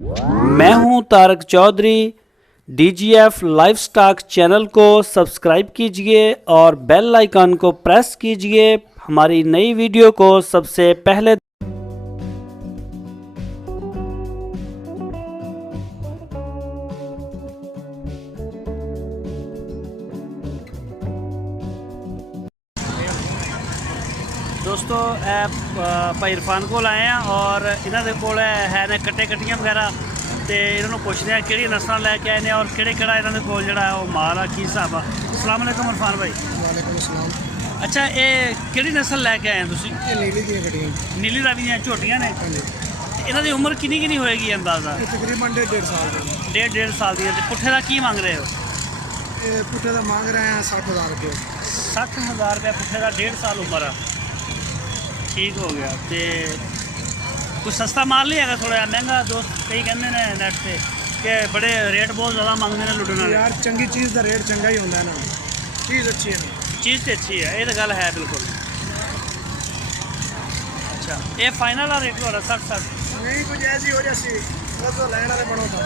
मैं हूं Tarak Chaudhary. DGF livestock channel को सब्सक्राइब कीजिए और बेल आइकन को प्रेस कीजिए हमारी नई वीडियो को सबसे पहले। दोस्तों भाई इरफान को आए हैं और इन्होंने को है ने कट्टे कट्टियां वगैरह तो इन्होंने पूछते हैं कि नस्ल लैके आए हैं और कि इन्होंने को जो माल आ की हिसाब आ। अस्सलाम वालेकुम इरफान भाई। वालेकुम अस्सलाम। अच्छा ये कि नस्ल लैके आए हैं तुसीं? नीली दी कटियां, नीली रावी दी झोटियां ने। इन्हों की उम्र किन्नी होएगी अंदाजा? तकरीबन 1.5 साल की। 1.5 साल दी। पुट्ठे का की मांग रहे हो? पुट्ठे का मांग रहे हैं 60,000 रुपये। 60,000 रुपये पुट्ठे का। 1.5 साल उम्र है। ठीक हो गया। तो कुछ सस्ता माल नहीं है? थोड़ा महंगा दोस्त कई कहते हैं नैट से कि बड़े रेट बहुत ज़्यादा मंगते हैं लुटने वाले। यार चंगी चीज़ का रेट चंगा ही होता है ना। चीज़ अच्छी है ना। चीज़ तो अच्छी है, ये तो गल है बिल्कुल। अच्छा ये फाइनल रेट हो 60 नहीं कुछ ऐसी हो जैसी तो लैंड वाले बनो था।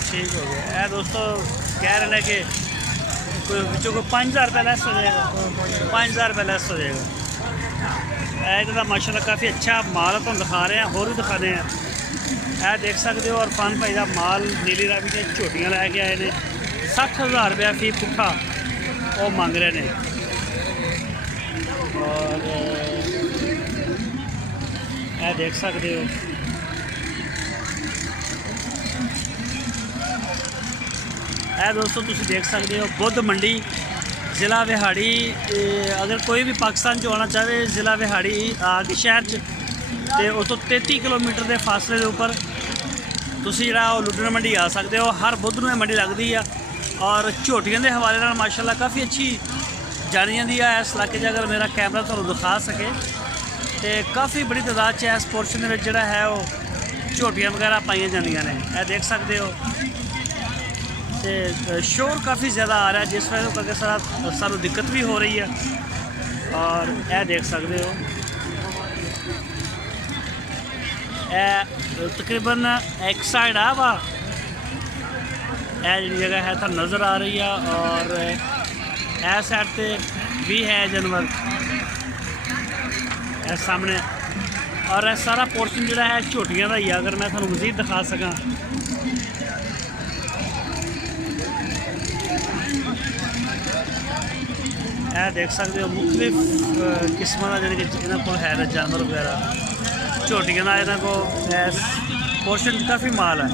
ठीक हो गया। ये दोस्तों कह रहे हैं कि कोई बच्चों को 5,000 रुपये लेस हो जाएगा। 5,000 रुपये लेस हो जाएगा। इधर माशाल्लाह काफ़ी अच्छा माल तुम दिखा रहे हैं, होर भी दिखाने हैं। यह देख सकते हो। और फन भाई का माल नीली रावी की झोटियाँ लैके आए हैं। 60,000 रुपया फी पुट्ठा वो मंग रहे हैं। और यह देख सकते हो। यह दोस्तों तुम देख सकते हो बुद्ध मंडी ज़िला विहाड़ी। अगर कोई भी पाकिस्तान जो आना चाहे ज़िला विहाड़ी आके शहर तो उस तो 33 किलोमीटर के फासले के उपर तुसी लुधियाना मंडी आ सकते हो। हर बुध में मंडी लगती है और झोटियों के हवाले नाल माशाल्लाह काफ़ी अच्छी जानी जाती है इस इलाके। अगर मेरा कैमरा तुहानूं दिखा सके तो काफ़ी बड़ी तादाद इस पोर्शन में जोड़ा है वो झोटियां वगैरह पाई जांदियां ने। यह देख सकते हो। तो शोर काफ़ी ज़्यादा आ रहा है जिस वजह करके सानू दिक्कत भी हो रही है। और यह देख सकते हो। तकरीबन एक साइड आ वा जी जगह है तो नज़र आ रही है और यह साइड पे भी है जानवर सामने। और यह सारा पोर्शन जोड़ा है झोटियां का ही है। अगर मैं थोड़ा मज़ीद दिखा सका यह देख सकते हो। मुख्तलिफ किस्म का जी इन्होंने को है जानवर वगैरह झोटियां का इन्होंने को पोर्शन काफ़ी माल है।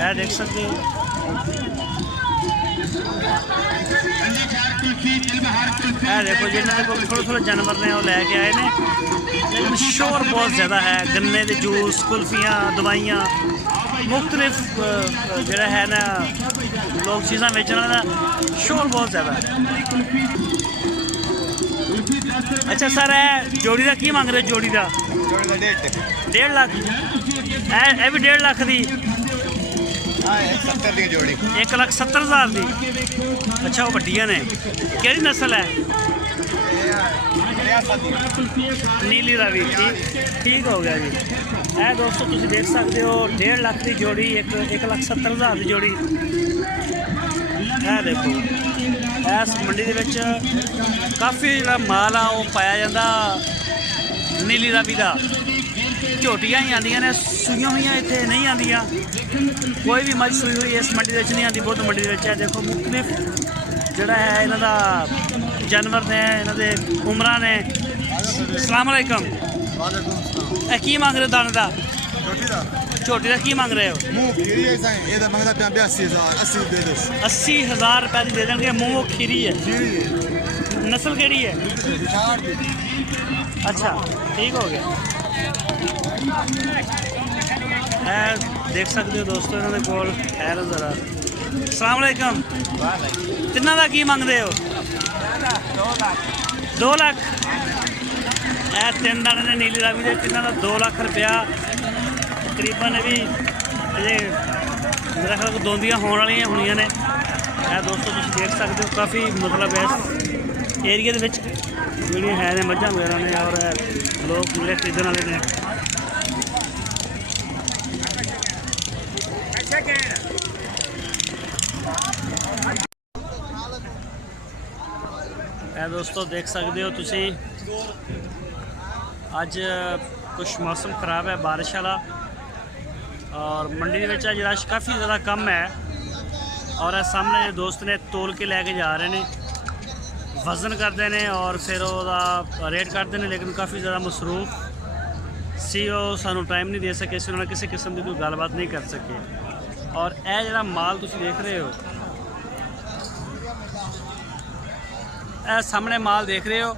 यह देख सकते हो। यह देखो जिन्होंने को थोड़े थोड़े जानवर ने वो लैके आए हैं लेकिन शोर बहुत ज़्यादा है। गन्ने के जूस, कुल्फियाँ, दवाइयाँ मुख्तलिफ जोड़ा है ना लोग चीज़ा बेचने का शोर बहुत ज़्यादा है। अच्छा सर है जोड़ी का की मांग रहे? जोड़ी का 1.5 लाख। यह भी 1.5 लाख की। 1,70,000 की। अच्छा वो वड्डियां ने कि नस्ल है? नीली रावी। ठीक हो गया जी। यह दोस्तों तुम देख सकते हो 1.5 लाख की जोड़ी, 1,70,000 की जोड़ी। यह देखो इस मंडी के काफ़ी जो माल आ वो पाया जाता नीली रावी का। झोटियां ही आंदियां ने, सूइयां हुई इतने नहीं आंदियां। कोई भी मज सूई हुई इस मंडी नहीं आती। बुद्ध मंडी के देखो मुख्तलिफ जोड़ा है इन्हों का जानवर ने, इन्होंने उम्र ने। अस्सलाम वालेकुम। की मांग रहे हो दाने का? झोटी का की मांग रहे हो? 80,000 रुपये की दे देंगे। मूँह खीरी है। नस्ल केड़ी है? अच्छा ठीक हो गया। देख सकते हो दोस्तों इन्होंने कोल है ज़रा। अस्सलाम वालेकुम। तिना का की मंगते हो? 2 लाख। यह 3 दाने ने नीली रावी के तिना का 2 लाख रुपया तकरीबन भी मेरा ख्याल दोंदियां होने वाली होनिया ने। यह दोस्तों तुम देख सकते हो काफ़ी मतलब इस एरिए के है मझां वगैरह ने और लोग खरीदने वाले ने। ਇਹ ਦੋਸਤੋ ਦੇਖ ਸਕਦੇ ਹੋ ਤੁਸੀਂ ਅੱਜ ਕੁਛ ਮੌਸਮ ਖਰਾਬ ਹੈ ਬਾਰਿਸ਼ ਵਾਲਾ ਔਰ ਮੰਡੀ ਦੇ ਵਿੱਚ ਅੱਜ ਰਸ਼ ਕਾਫੀ ਜ਼ਿਆਦਾ ਕਮ ਹੈ ਔਰ ਇਹ ਸਾਹਮਣੇ ਜੋ ਦੋਸਤ ਨੇ ਤੋਲ ਕੇ ਲੈ ਕੇ ਜਾ ਰਹੇ ਨੇ ਵਜ਼ਨ ਕਰਦੇ ਨੇ ਔਰ ਫਿਰ ਉਹਦਾ ਰੇਟ ਕੱਢਦੇ ਨੇ ਲੇਕਿਨ ਕਾਫੀ ਜ਼ਿਆਦਾ ਮਸਰੂਫ ਸੀ ਉਹ ਸਾਨੂੰ ਟਾਈਮ ਨਹੀਂ ਦੇ ਸਕੇ ਸੀ ਉਹਨਾਂ ਨਾਲ ਕਿਸੇ ਕਿਸਮ ਦੀ ਕੋਈ ਗੱਲਬਾਤ ਨਹੀਂ ਕਰ ਸਕੇ ਔਰ ਇਹ ਜਿਹੜਾ ਮਾਲ ਤੁਸੀਂ ਦੇਖ ਰਹੇ ਹੋ ਇਹ ਸਾਹਮਣੇ ਮਾਲ ਦੇਖ ਰਹੇ ਹੋ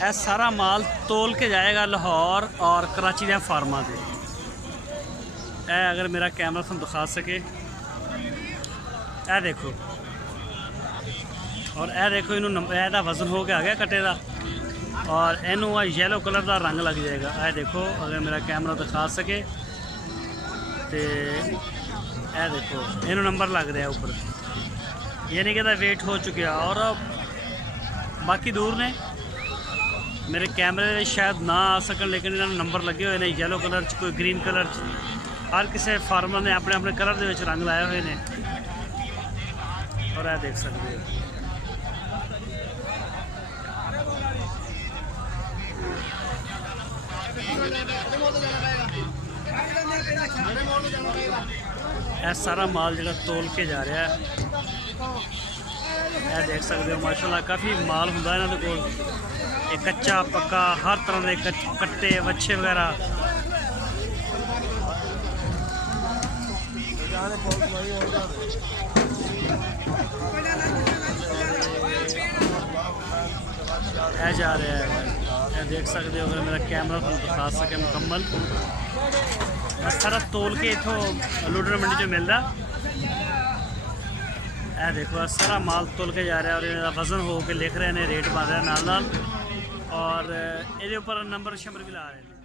ਇਹ ਸਾਰਾ ਮਾਲ ਤੋਲ ਕੇ ਜਾਏਗਾ ਲਾਹੌਰ ਔਰ ਕਰਾਚੀ ਦੇ ਫਾਰਮਾਂ ਤੇ ਇਹ ਅਗਰ ਮੇਰਾ ਕੈਮਰਾ ਤੁਹਾਨੂੰ ਦਿਖਾ ਸਕੇ ਇਹ ਦੇਖੋ ਔਰ ਇਹ ਦੇਖੋ ਇਹਨੂੰ ਇਹਦਾ ਵਜ਼ਨ ਹੋ ਕੇ ਆ ਗਿਆ ਕੱਟੇ ਦਾ ਔਰ ਇਹਨੂੰ ਯੈਲੋ ਕਲਰ ਦਾ ਰੰਗ ਲੱਗ ਜਾਏਗਾ ਇਹ ਦੇਖੋ ਅਗਰ ਮੇਰਾ ਕੈਮਰਾ ਦਿਖਾ ਸਕੇ ਤੇ ਇਹ ਦੇਖੋ ਇਹਨੂੰ ਨੰਬਰ ਲੱਗ ਰਿਹਾ ਉੱਪਰ ਯਾਨੀ ਕਿ ਇਹਦਾ ਵੇਟ ਹੋ ਚੁੱਕਿਆ ਔਰ ਬਾਕੀ ਦੂਰ ਨੇ ਮੇਰੇ ਕੈਮਰੇ ਸ਼ਾਇਦ ਨਾ ਆ ਸਕਣ ਲੇਕਿਨ ਇਹਨਾਂ ਨੂੰ ਨੰਬਰ ਲੱਗੇ ਹੋਏ ਨੇ ਯੈਲੋ ਕਲਰ 'ਚ ਕੋਈ ਗ੍ਰੀਨ ਕਲਰ 'ਚ ਹਰ ਕਿਸੇ ਫਾਰਮਰ ਨੇ ਆਪਣੇ ਆਪਣੇ ਕਲਰ ਦੇ ਵਿੱਚ ਰੰਗ ਲਾਏ ਹੋਏ ਨੇ ਔਰ ਇਹ ਦੇਖ ਸਕਦੇ ਹੋ ਇਹ ਸਾਰਾ ਮਾਲ ਜਿਹੜਾ ਤੋਲ ਕੇ ਜਾ ਰਿਹਾ ਹੈ ਇਹ ਦੇਖ ਸਕਦੇ ਹੋ ਮਾਸ਼ਾਅੱਲਾ ਕਾਫੀ ਮਾਲ ਹੁੰਦਾ ਇਹਨਾਂ ਦੇ ਕੋਲ ਇਹ ਕੱਚਾ ਪੱਕਾ ਹਰ ਤਰ੍ਹਾਂ ਦੇ ਕੱਟੇ ਵੱਛੇ ਵਗੈਰਾ ਇਹ ਜਾ ਰਿਹਾ ਹੈ ਇਹ ਦੇਖ ਸਕਦੇ ਹੋ ਅਗਰ ਮੇਰਾ ਕੈਮਰਾ ਤੁਹਾਨੂੰ ਦਿਖਾ ਸਕੇ ਮੁਕੰਮਲ ਸਾਰਾ ਤੋਲ ਕੇ ਇੱਥੋਂ ਲੁਧਿਆਣਾ ਮੰਡੀ 'ਚੋਂ ਮਿਲਦਾ ਇਹ ਦੇਖੋ ਸਾਰਾ ਮਾਲ ਤੋਲ ਕੇ ਜਾ ਰਿਹਾ ਔਰ ਇਹਦਾ ਵਜ਼ਨ ਹੋ ਕੇ ਲਿਖ ਰਹੇ ਨੇ ਰੇਟ ਬਣ ਰਿਹਾ ਨਾਲ ਨਾਲ ਔਰ ਇਹਦੇ ਉੱਪਰ ਨੰਬਰ ਸ਼ੰਬਰ ਵੀ ਲਾ ਰਹੇ ਨੇ